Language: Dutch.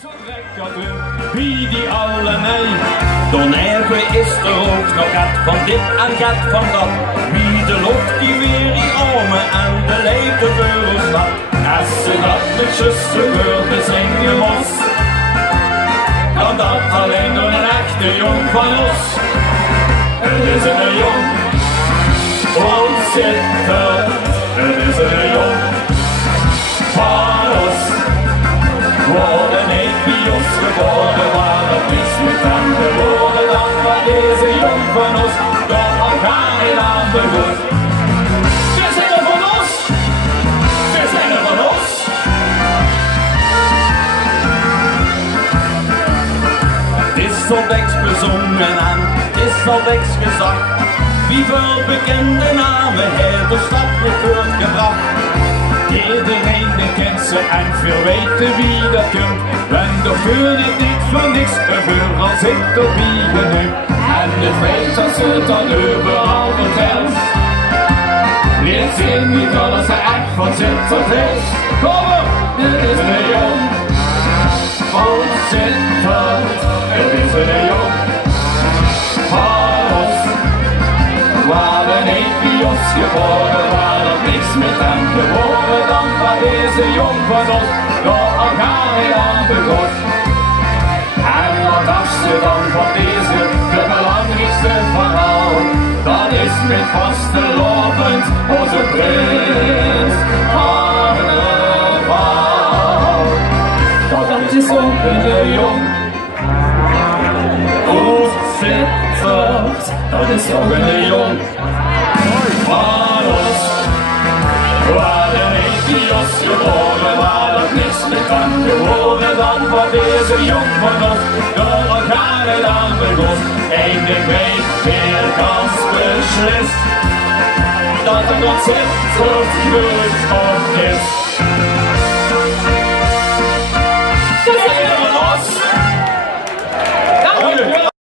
Zo lekker wie die alle mij. Dan ergens is er ook nog gat van dit en gat van dat. Wie de lucht die weer die armen en de leefde beurel staat. Als ze dat met zuster wilde zingen moest, kan dat alleen door een echte jong van ons. Het is een jong, ontzettend. Het is een jong van ons. Worden niet bij ons geboren, waar het is met hem geboren. Dan van deze jong van ons, dan gaan we aan de goed. Ze zijn er van ons, ze zijn er van ons. Het is al weeks bezongen en het is al weeks gezag. Wie veel bekende namen heeft de stad weer voortgebracht. Iedereen kent ze en veel weten wie dat kunt. En dat kun ik niet voor niks, overal zit op wie je neemt. En het feit dat ze het dan overal vertelt, leert zien niet dat ze echt van zit of is. Kom op, dit is een jong van Zitland. Het is een jong van ons. Waar we niet bij ons geboren, waar er niks met hem geboren. Dan van deze jong van ons, daar gaan we aan de god. En wat afste dan van deze, de belangrijkste verhaal. Dat is met vastelovend onze prins Carnaval. Dat is ook een jong, goed zit. Dat is ook een jong van ons. Waar de neefjes geboren, waar het niks met hem geboren. Dan van deze jong van ons, door gaan we aan de god. En ik weet weer ganz beslist dat het ontzettend goed of is.